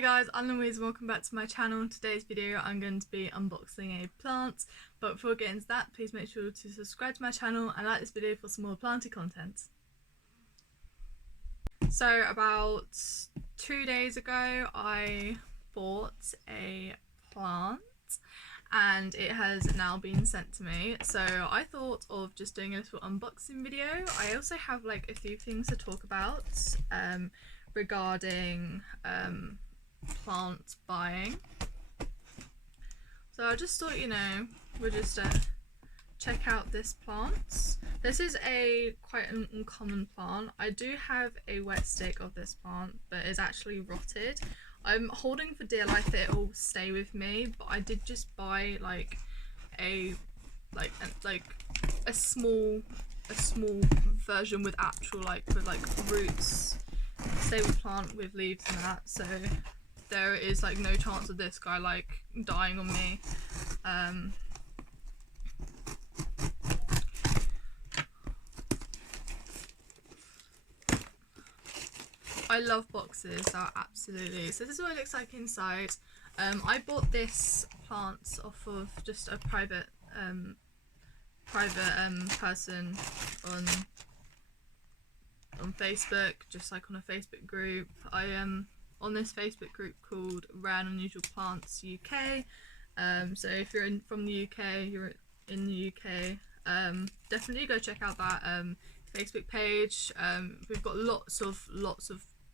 Hey guys, I'm Louise and welcome back to my channel. In today's video I'm going to be unboxing a plant, but before getting into that, please make sure to subscribe to my channel and like this video for some more planty content. So about 2 days ago I bought a plant and it has now been sent to me, so I thought of just doing a little unboxing video. I also have like a few things to talk about regarding plant buying. So I just thought, we'll just check out this plant. This is quite an uncommon plant. I do have a wet stick of this plant, but it's actually rotted. I'm holding for dear life that it will stay with me, but I did just buy a small version with actual roots, stable plant with leaves and that, so there is no chance of this guy dying on me. I love boxes, so absolutely. So this is what it looks like inside. I bought this plant off of just a private person on Facebook, just on a Facebook group. I am on this Facebook group called Rare and Unusual Plants UK. So if you're from the UK, you're in the UK, definitely go check out that Facebook page. We've got lots of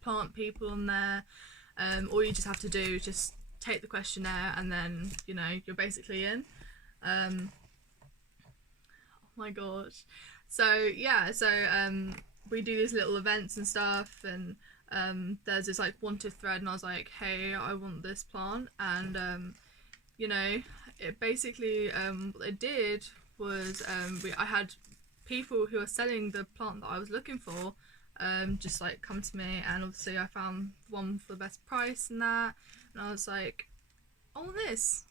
plant people on there. All you just have to do is just take the questionnaire and then you're basically in. Oh my gosh. So yeah, we do these little events and stuff, and there's this wanted thread, and I was like, hey, I want this plant, and it basically what they did was I had people who are selling the plant that I was looking for just come to me, and obviously I found one for the best price and that, and I was like, I want this,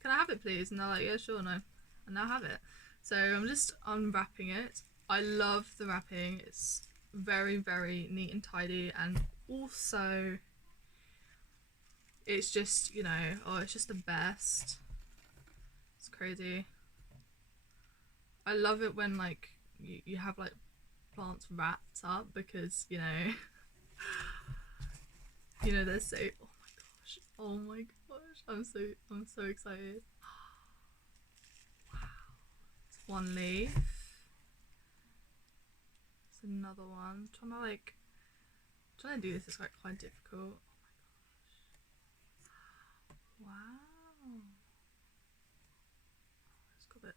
can I have it please? And they're like, yeah, sure, no, and I have it. So I'm just unwrapping it. I love the wrapping, it's very, very neat and tidy, and also it's just, oh, it's just the best. It's crazy. I love it when you have plants wrapped up, because they're so, oh my gosh, I'm so excited. Wow, it's one leaf. Another one. Trying to do this is quite difficult. Oh my gosh. Wow. It's got it.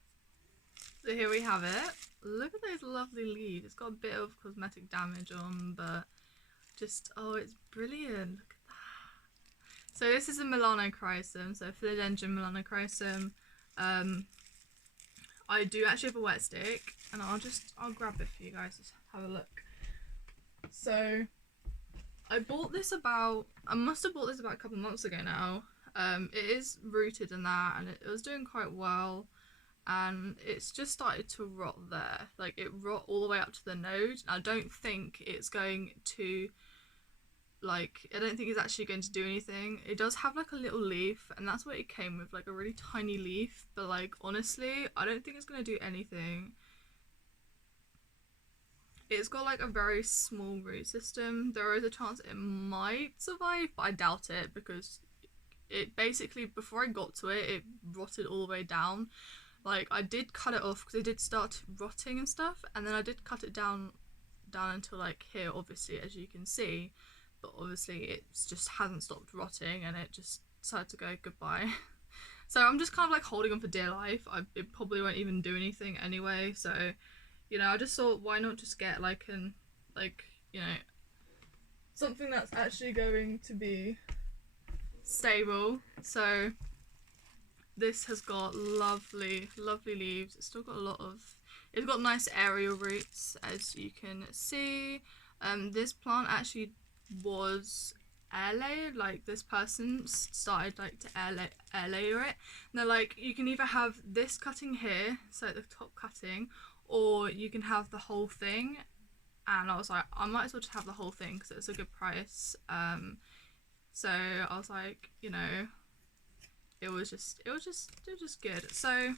So here we have it. Look at those lovely leaves. It's got a bit of cosmetic damage on, but just, oh, it's brilliant. Look at that. So this is a Melanochrysum, so Philodendron Melanochrysum. I do actually have a wet stick, and I'll grab it for you guys to have a look. So I must have bought this about a couple months ago now. It is rooted in that, and it was doing quite well, and it's just started to rot there. It rot all the way up to the node. I don't think it's going to I don't think it's actually going to do anything. It does have a little leaf, and that's what it came with, a really tiny leaf, but honestly I don't think it's going to do anything. It's got a very small root system. There is a chance it might survive, but I doubt it, because it basically, before I got to it, it rotted all the way down. I did cut it off because it did start rotting and stuff, and then I did cut it down until here, obviously, as you can see, but obviously it just hasn't stopped rotting, and it just decided to go goodbye. So I'm just kind of holding on for dear life. It probably won't even do anything anyway, so I just thought, why not just get something that's actually going to be stable. So this has got lovely leaves. It's still got it's got nice aerial roots, as you can see. This plant actually was air layered, this person started to air layer it. Now you can either have this cutting here, so the top cutting, or you can have the whole thing, and I was like, I might as well just have the whole thing because it's a good price. So I was like, you know, it was just good. So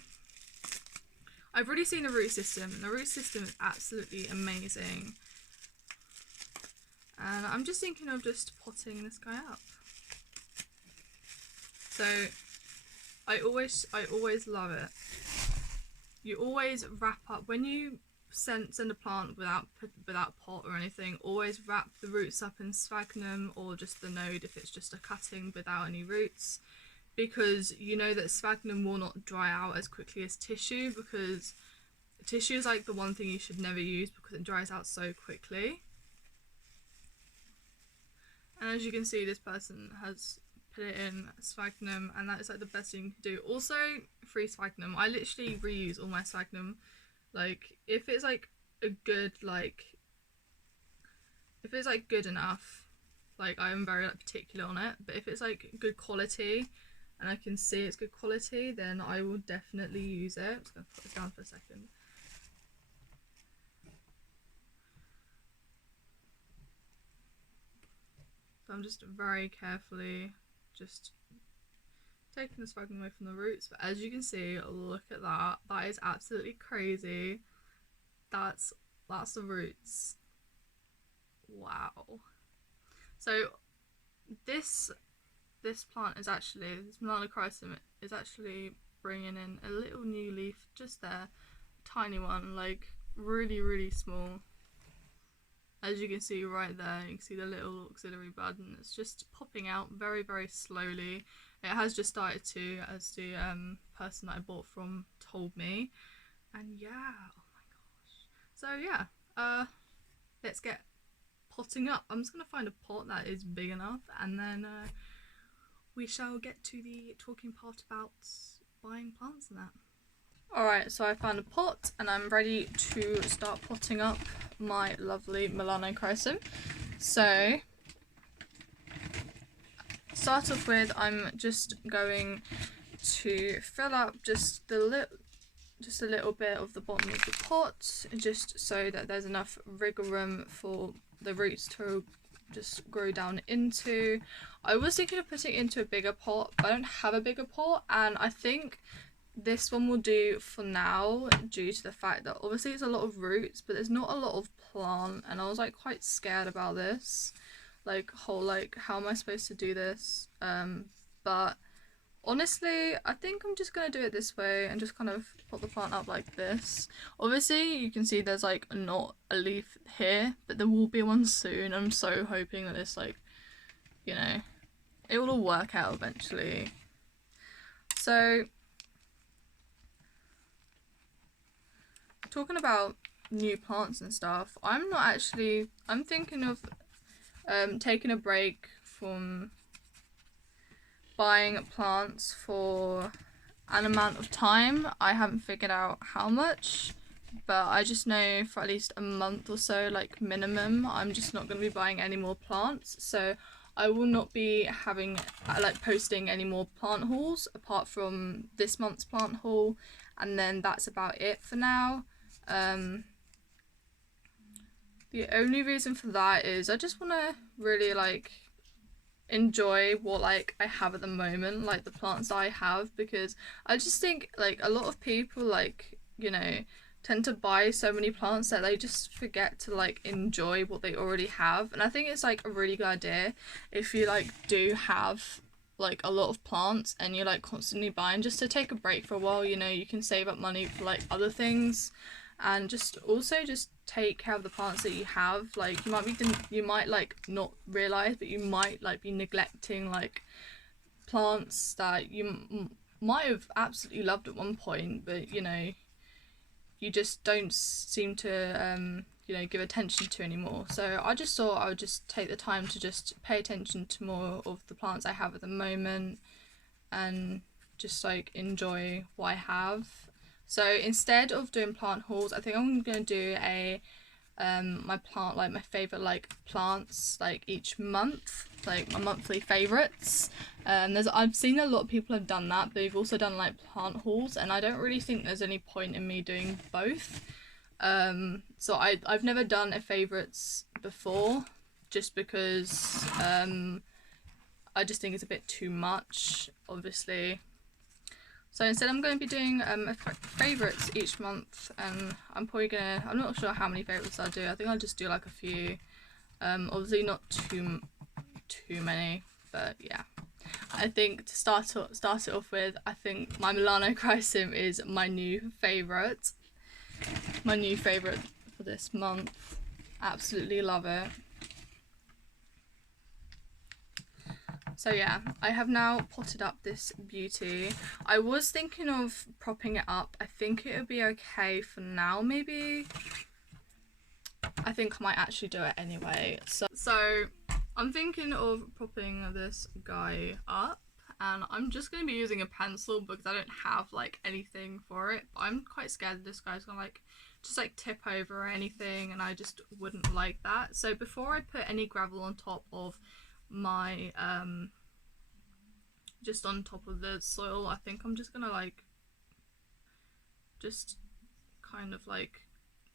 I've already seen the root system, and the root system is absolutely amazing. And I'm just thinking of just potting this guy up. So I always love it. You always wrap up when you send a plant without pot or anything. Always wrap the roots up in sphagnum or just the node if it's just a cutting without any roots, because you know that sphagnum will not dry out as quickly as tissue, because tissue is like the one thing you should never use because it dries out so quickly. And as you can see, this person has put it in sphagnum, and that is like the best thing you can do. Also, free sphagnum. I literally reuse all my sphagnum. Like, if it's like a good, like, if it's like good enough, like I am very like particular on it, but if it's like good quality and I can see it's good quality, then I will definitely use it. I'm just gonna put this down for a second. So I'm just very carefully just taking the sphagnum away from the roots, but as you can see, look at that. That is absolutely crazy. That's the roots. Wow. So this plant is actually, this Melanochrysum is actually bringing in a little new leaf just there, a tiny one, like really small. As you can see right there, you can see the little auxiliary bud, and it's just popping out very slowly. It has just started to, as the person that I bought from told me. And yeah, oh my gosh. So yeah, let's get potting up. I'm just gonna find a pot that is big enough, and then we shall get to the talking part about buying plants and that. Alright, so I found a pot and I'm ready to start potting up my lovely Melanochrysum. So, start off with, I'm just going to fill up just a little bit of the bottom of the pot, just so that there's enough wriggle room for the roots to just grow down into. I was thinking of putting it into a bigger pot, but I don't have a bigger pot, and I think this one will do for now, due to the fact that obviously it's a lot of roots, but there's not a lot of plant, and I was like quite scared about this, like how am I supposed to do this? But honestly, I think I'm just gonna do it this way and just kind of put the plant up like this. Obviously you can see there's like not a leaf here, but there will be one soon. I'm so hoping that this, like, you know, it will all work out eventually. So talking about new plants and stuff, I'm thinking of taking a break from buying plants for an amount of time. I haven't figured out how much, but I just know for at least a month or so, like minimum, I'm just not going to be buying any more plants. So I will not be having posting any more plant hauls apart from this month's plant haul, and then that's about it for now. The only reason for that is I just want to really enjoy what I have at the moment, like the plants that I have, because I just think a lot of people tend to buy so many plants that they just forget to enjoy what they already have. And I think it's a really good idea if you do have a lot of plants and you're constantly buying, just to take a break for a while. You can save up money for other things, and just take care of the plants that you have. You might not realize, but you might be neglecting plants that you might have absolutely loved at one point, but you just don't seem to give attention to anymore. So I just thought I would just take the time to just pay attention to more of the plants I have at the moment, and just enjoy what I have. So instead of doing plant hauls, I think I'm gonna do a my favorite plants each month, my monthly favorites. I've seen a lot of people have done that, but they've also done plant hauls, and I don't really think there's any point in me doing both. So I've never done a favorites before, just because I just think it's a bit too much, obviously. So instead I'm going to be doing favourites each month, and I'm not sure how many favourites I'll do. I think I'll just do like a few. Obviously not too many, but yeah. I think to start it off with, I think my Milano Chrysym is my new favourite. My new favourite for this month. Absolutely love it. So yeah, I have now potted up this beauty. I was thinking of propping it up. I think it would be okay for now, maybe. I think I might actually do it anyway. So I'm thinking of propping this guy up, and I'm just going to be using a pencil because I don't have like anything for it. But I'm quite scared that this guy's going to like just like tip over or anything, and I just wouldn't like that. So before I put any gravel on top of my just on top of the soil, I think I'm just gonna like just kind of like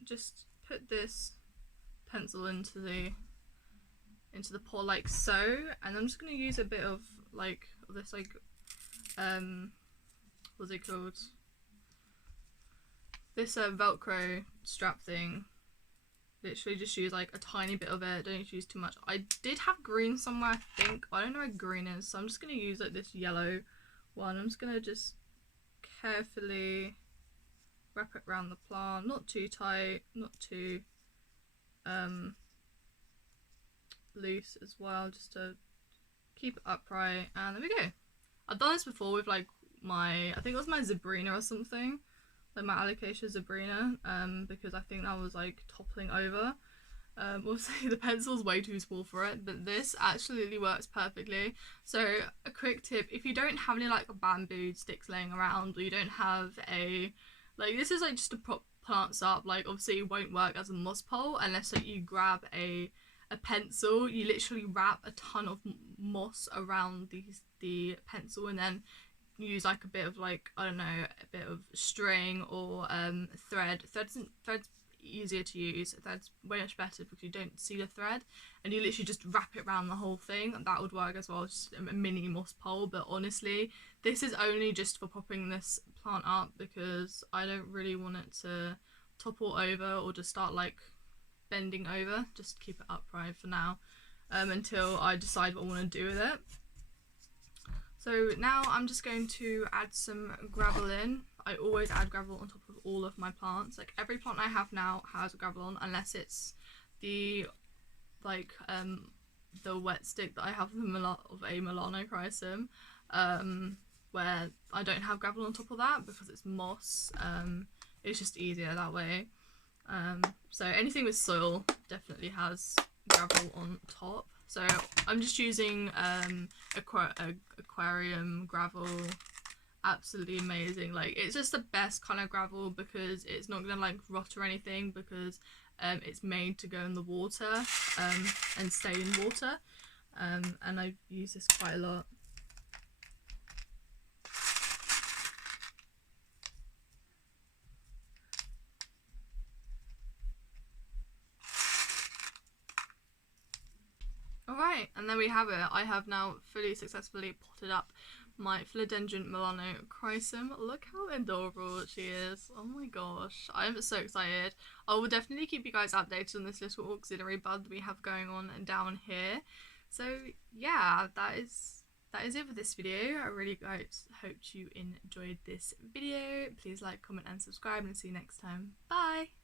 just put this pencil into the pot like so, and I'm just gonna use a bit of like this like what's it called, this Velcro strap thing. Literally just use like a tiny bit of it, don't need to use too much. I did have green somewhere, I think, but I don't know where green is, so I'm just going to use like this yellow one. I'm just going to just carefully wrap it around the plant, not too tight, not too loose as well, just to keep it upright, and there we go. I've done this before with like I think it was my Zebrina or something, like my Alocasia Zebrina, because I think that was like toppling over. Obviously the pencil's way too small for it, but this absolutely works perfectly. So a quick tip, if you don't have any like bamboo sticks laying around, or you don't have like this is like just to prop plants up, like obviously it won't work as a moss pole unless like you grab a pencil. You literally wrap a ton of moss around the pencil, and then use like a bit of like, I don't know, a bit of string or thread. Thread's easier to use. Thread's way much better because you don't see the thread, and you literally just wrap it around the whole thing. That would work as well, just a mini moss pole. But honestly, this is only just for popping this plant up because I don't really want it to topple over or just start like bending over. Just keep it upright for now, until I decide what I want to do with it. So now I'm just going to add some gravel in. I always add gravel on top of all of my plants. Like every plant I have now has gravel on, unless it's the like the wet stick that I have of a Milano Chrysym, where I don't have gravel on top of that because it's moss. It's just easier that way. So anything with soil definitely has gravel on top. So I'm just using aquarium gravel. Absolutely amazing. Like it's just the best kind of gravel because it's not gonna like rot or anything, because it's made to go in the water and stay in water, and I use this quite a lot. Alright, and there we have it. I have now fully successfully potted up my Philodendron Milano Chrysym. Look how adorable she is. Oh my gosh, I am so excited. I will definitely keep you guys updated on this little auxiliary bud that we have going on down here. So yeah, that is it for this video. I really hope you enjoyed this video. Please like, comment and subscribe, and see you next time. Bye!